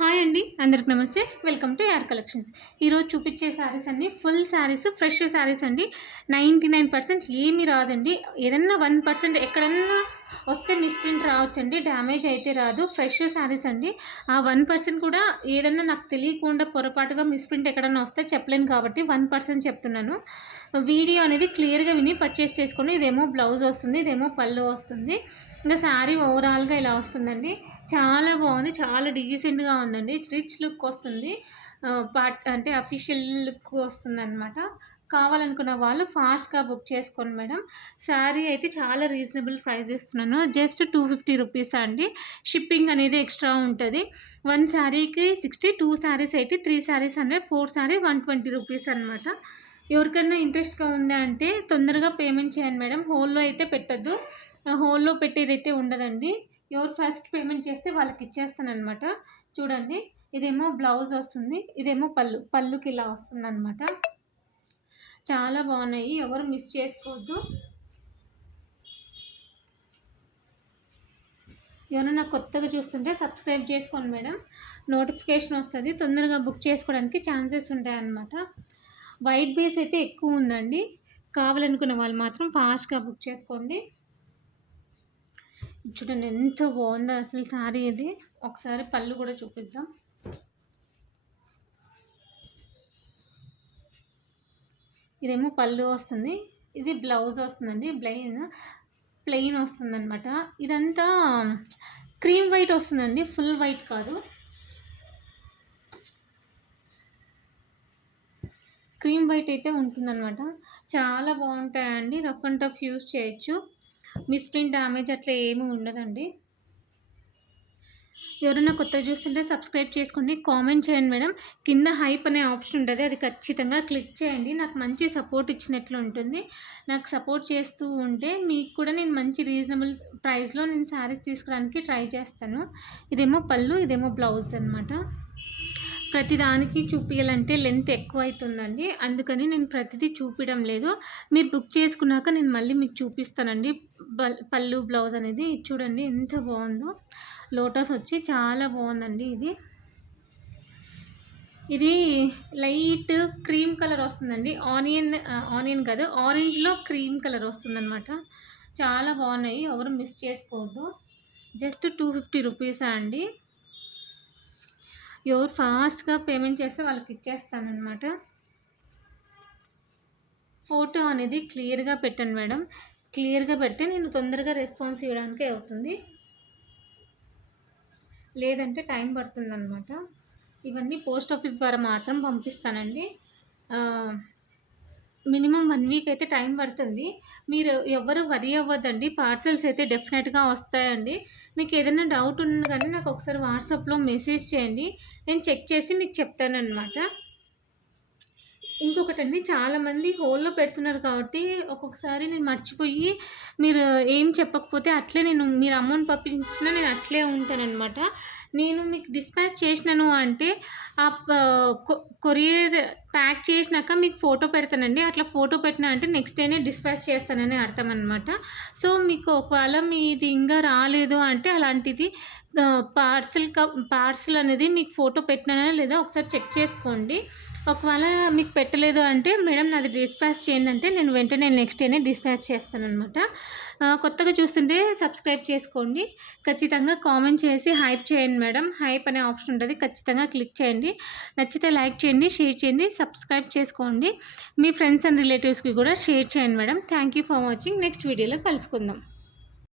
Hi అండి, అందరికి నమస్తే. Welcome to add collections. ఈరోజు చూపించే శారీస్ అన్నీ ఫుల్ శారీస్, ఫ్రెష్ శారీస్ అండి. 99% ఏమీ రాదండి. ఏదన్నా 1% ఎక్కడన్నా వస్తే మిస్ప్రింట్ రావచ్చండి, డ్యామేజ్ అయితే రాదు. ఫ్రెష్ శారీస్ అండి. ఆ 1% కూడా ఏదన్నా నాకు తెలియకుండా పొరపాటుగా మిస్ప్రింట్ ఎక్కడన్నా వస్తే చెప్పలేను కాబట్టి 1% చెప్తున్నాను. వీడియో అనేది క్లియర్గా విని పర్చేస్ చేసుకోండి. ఇదేమో బ్లౌజ్ వస్తుంది, ఇదేమో పళ్ళు వస్తుంది. ఇంకా శారీ ఓవరాల్గా ఇలా వస్తుందండి. చాలా బాగుంది, చాలా డీసెంట్గా ఉందండి. రిచ్ లుక్ వస్తుంది, పార్ట్ అంటే అఫీషియల్ లుక్ వస్తుంది అనమాట. కావాలనుకున్న వాళ్ళు ఫాస్ట్గా బుక్ చేసుకోండి మేడం. శారీ అయితే చాలా రీజనబుల్ ప్రైస్ ఇస్తున్నాను, జస్ట్ 250 రూపీస్ అండి. షిప్పింగ్ అనేది ఎక్స్ట్రా ఉంటుంది. 1 శారీకి 60, 2 శారీస్ 80, 3 శారీస్ 100, 4 శారీ 120 రూపీస్ అనమాట. ఎవరికైనా ఇంట్రెస్ట్గా ఉందా అంటే తొందరగా పేమెంట్ చేయండి మేడం. హోల్లో అయితే పెట్టద్దు, హోల్లో పెట్టేదైతే ఉండదండి. ఎవరు ఫస్ట్ పేమెంట్ చేస్తే వాళ్ళకి ఇచ్చేస్తాను అనమాట. చూడండి, ఇదేమో బ్లౌజ్ వస్తుంది, ఇదేమో పళ్ళుకి ఇలా వస్తుంది అనమాట. చాలా బాగున్నాయి, ఎవరు మిస్ చేసుకోవద్దు. ఎవరైనా కొత్తగా చూస్తుంటే సబ్స్క్రైబ్ చేసుకోండి మేడం, నోటిఫికేషన్ వస్తుంది. తొందరగా బుక్ చేసుకోవడానికి ఛాన్సెస్ ఉంటాయి అన్నమాట. వైట్ బేస్ అయితే ఎక్కువ ఉందండి. కావాలనుకున్న వాళ్ళు మాత్రం ఫాస్ట్గా బుక్ చేసుకోండి. చూడండి ఎంత బాగుందో అసలు శారీ. ఇది ఒకసారి పళ్ళు కూడా చూపిద్దాం. ఇదేమో పళ్ళు వస్తుంది, ఇది బ్లౌజ్ వస్తుందండి. ప్లెయిన్ వస్తుంది అనమాట. ఇదంతా క్రీమ్ వైట్ వస్తుందండి, ఫుల్ వైట్ కాదు. క్రీమ్ వైట్ అయితే ఉంటుందన్నమాట. చాలా బాగుంటాయండి, రఫ్ అండ్ టఫ్ యూస్ చేయొచ్చు. మిస్ప్రింట్ డ్యామేజ్ అట్లా ఏమీ ఉండదండి. ఎవరైనా కొత్తగా చూస్తుంటే సబ్స్క్రైబ్ చేసుకోండి, కామెంట్ చేయండి మేడం. కింద హైప్ అనే ఆప్షన్ ఉంటుంది, అది ఖచ్చితంగా క్లిక్ చేయండి. నాకు మంచి సపోర్ట్ ఇచ్చినట్లు ఉంటుంది. నాకు సపోర్ట్ చేస్తూ ఉంటే మీకు కూడా నేను మంచి రీజనబుల్ ప్రైస్లో నేను శారీస్ తీసుకురావడానికి ట్రై చేస్తాను. ఇదేమో పళ్ళు, ఇదేమో బ్లౌజ్ అనమాట. ప్రతిదానికి చూపించాలంటే లెంత్ ఎక్కువ అవుతుందండి, అందుకని నేను ప్రతిదీ చూపించడం లేదు. మీరు బుక్ చేసుకున్నాక నేను మళ్ళీ మీకు చూపిస్తానండి పళ్ళు బ్లౌజ్ అనేది. చూడండి ఎంత బాగుందో, లోటస్ వచ్చి చాలా బాగుందండి. ఇది లైట్ క్రీమ్ కలర్ వస్తుందండి. ఆనియన్ కాదు, ఆరెంజ్లో క్రీమ్ కలర్ వస్తుందన్నమాట. చాలా బాగున్నాయి, ఎవరు మిస్ చేసుకోవద్దు. జస్ట్ 250 రూపీసా అండి. ఎవరు ఫాస్ట్గా పేమెంట్ చేస్తే వాళ్ళకి ఇచ్చేస్తానమాట. ఫోటో అనేది క్లియర్గా పెట్టండి మేడం. క్లియర్గా పెడితే నేను తొందరగా రెస్పాన్స్ ఇవ్వడానికి అవుతుంది, లేదంటే టైం పడుతుందన్నమాట. ఇవన్నీ పోస్ట్ ఆఫీస్ ద్వారా మాత్రం పంపిస్తానండి. మినిమం 1 వీక్ అయితే టైం పడుతుంది. మీరు ఎవరు వరీ అవ్వద్దండి, పార్సల్స్ అయితే డెఫినెట్గా వస్తాయండి. మీకు ఏదైనా డౌట్ ఉన్నా కానీ నాకు ఒకసారి వాట్సాప్లో మెసేజ్ చేయండి, నేను చెక్ చేసి మీకు చెప్తానన్నమాట. ఇంకొకటండి, చాలామంది హోల్లో పెడుతున్నారు కాబట్టి ఒక్కొక్కసారి నేను మర్చిపోయి మీరు ఏం చెప్పకపోతే అట్లే మీరు అమౌంట్ పంపించినా నేను అట్లే ఉంటానన్నమాట. నేను మీకు డిస్పాచ్ చేసినాను అంటే ఆ కొరియర్ ప్యాక్ చేసినాక మీకు ఫోటో పెడతానండి. అట్లా ఫోటో పెట్టినా అంటే నెక్స్ట్ డేనే డిస్పాచ్ చేస్తానని అర్థం అనమాట. సో మీకు ఒకవేళ మీది ఇంకా రాలేదు అంటే అలాంటిది పార్సల్ అనేది మీకు ఫోటో పెట్టినా లేదా ఒకసారి చెక్ చేసుకోండి. ఒకవేళ మీకు పెట్టలేదు అంటే మేడం నాది డిస్పాచ్ చేయండి అంటే నేను వెంటనే నెక్స్ట్ డేనే డిస్పాచ్ చేస్తానన్నమాట. కొత్తగా చూస్తుంటే సబ్స్క్రైబ్ చేసుకోండి, ఖచ్చితంగా కామెంట్ చేసి హైప్ చేయండి మేడం. హైప్ అనే ఆప్షన్ ఉంటుంది, ఖచ్చితంగా క్లిక్ చేయండి. నచ్చితే లైక్ చేయండి, షేర్ చేయండి, సబ్స్క్రైబ్ చేసుకోండి. మీ ఫ్రెండ్స్ అండ్ రిలేటివ్స్కి కూడా షేర్ చేయండి madam. Thank you for watching. Next వీడియోలో కలుసుకుందాం.